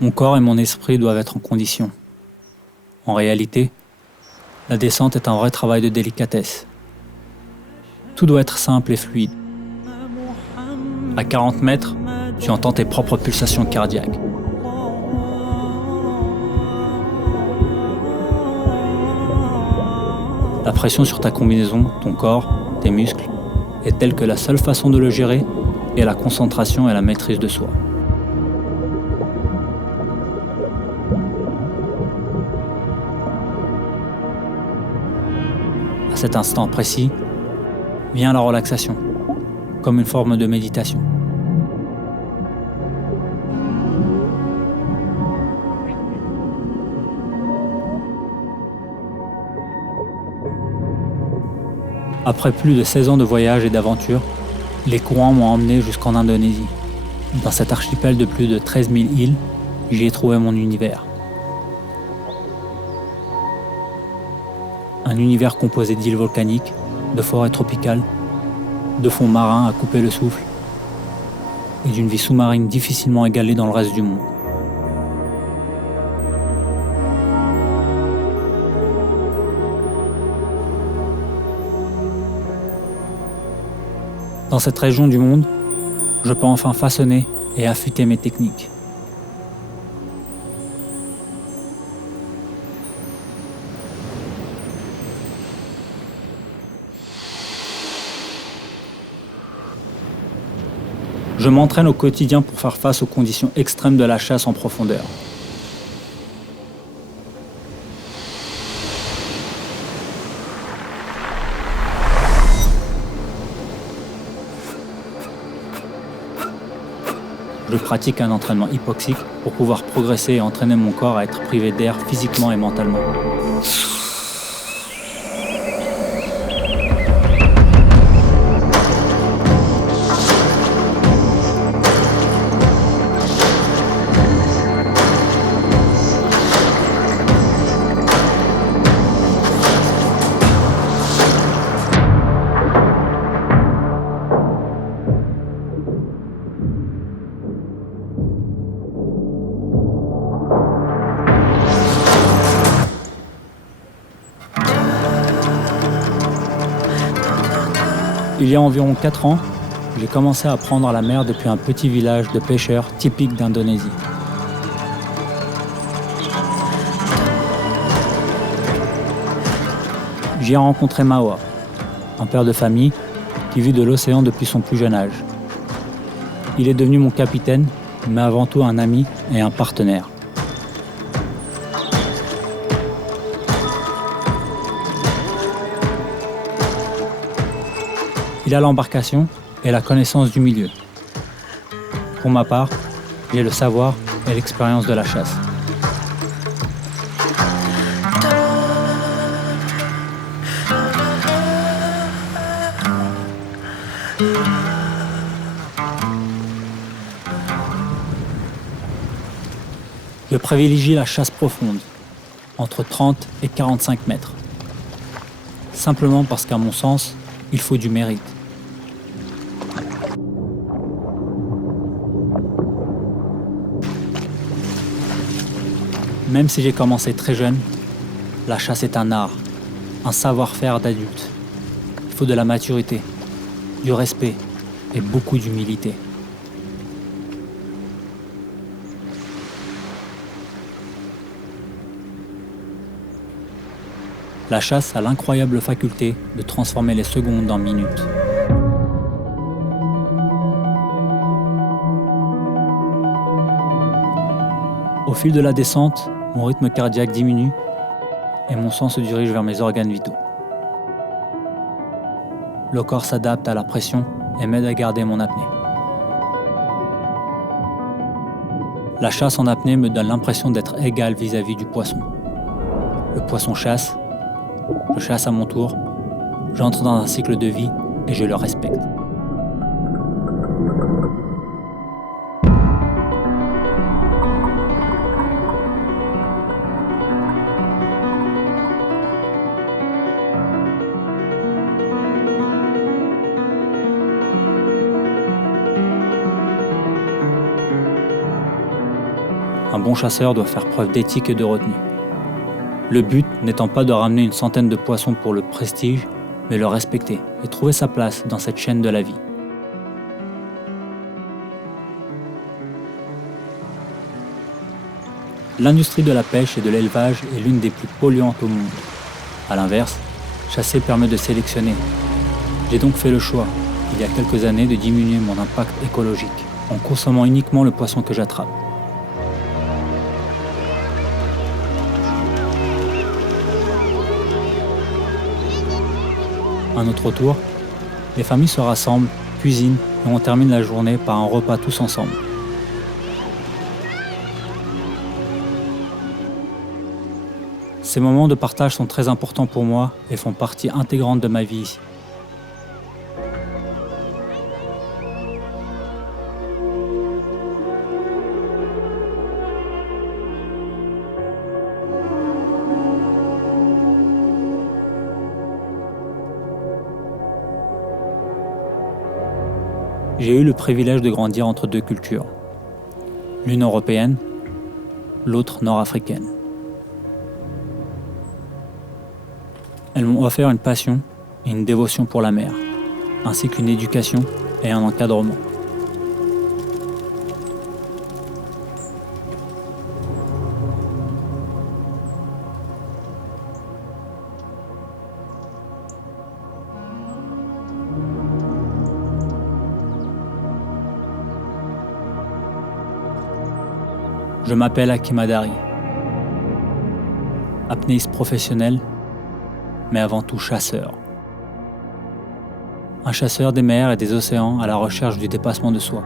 Mon corps et mon esprit doivent être en condition. En réalité, la descente est un vrai travail de délicatesse. Tout doit être simple et fluide. À 40 mètres, tu entends tes propres pulsations cardiaques. La pression sur ta combinaison, ton corps, tes muscles, est telle que la seule façon de le gérer est la concentration et la maîtrise de soi. À cet instant précis, vient la relaxation, comme une forme de méditation. Après plus de 16 ans de voyage et d'aventure, les courants m'ont emmené jusqu'en Indonésie. Dans cet archipel de plus de 13 000 îles, j'y ai trouvé mon univers. Un univers composé d'îles volcaniques, de forêts tropicales, de fonds marins à couper le souffle et d'une vie sous-marine difficilement égalée dans le reste du monde. Dans cette région du monde, je peux enfin façonner et affûter mes techniques. Je m'entraîne au quotidien pour faire face aux conditions extrêmes de la chasse en profondeur. Je pratique un entraînement hypoxique pour pouvoir progresser et entraîner mon corps à être privé d'air physiquement et mentalement. Il y a environ 4 ans, j'ai commencé à prendre la mer depuis un petit village de pêcheurs typique d'Indonésie. J'y ai rencontré Mawar, un père de famille qui vit de l'océan depuis son plus jeune âge. Il est devenu mon capitaine, mais avant tout un ami et un partenaire. Il a l'embarcation et la connaissance du milieu. Pour ma part, j'ai le savoir et l'expérience de la chasse. Je privilégie la chasse profonde, entre 30 et 45 mètres. Simplement parce qu'à mon sens, il faut du mérite. Même si j'ai commencé très jeune, la chasse est un art, un savoir-faire d'adulte. Il faut de la maturité, du respect et beaucoup d'humilité. La chasse a l'incroyable faculté de transformer les secondes en minutes. Au fil de la descente, mon rythme cardiaque diminue et mon sang se dirige vers mes organes vitaux. Le corps s'adapte à la pression et m'aide à garder mon apnée. La chasse en apnée me donne l'impression d'être égal vis-à-vis du poisson. Le poisson chasse, je chasse à mon tour, j'entre dans un cycle de vie et je le respecte. Un bon chasseur doit faire preuve d'éthique et de retenue. Le but n'étant pas de ramener une centaine de poissons pour le prestige, mais le respecter et trouver sa place dans cette chaîne de la vie. L'industrie de la pêche et de l'élevage est l'une des plus polluantes au monde. A l'inverse, chasser permet de sélectionner. J'ai donc fait le choix, il y a quelques années, de diminuer mon impact écologique en consommant uniquement le poisson que j'attrape. À notre tour, les familles se rassemblent, cuisinent et on termine la journée par un repas tous ensemble. Ces moments de partage sont très importants pour moi et font partie intégrante de ma vie ici. J'ai eu le privilège de grandir entre deux cultures, l'une européenne, l'autre nord-africaine. Elles m'ont offert une passion et une dévotion pour la mer, ainsi qu'une éducation et un encadrement. Je m'appelle Hakim Hadari, apnéiste professionnel, mais avant tout chasseur. Un chasseur des mers et des océans à la recherche du dépassement de soi.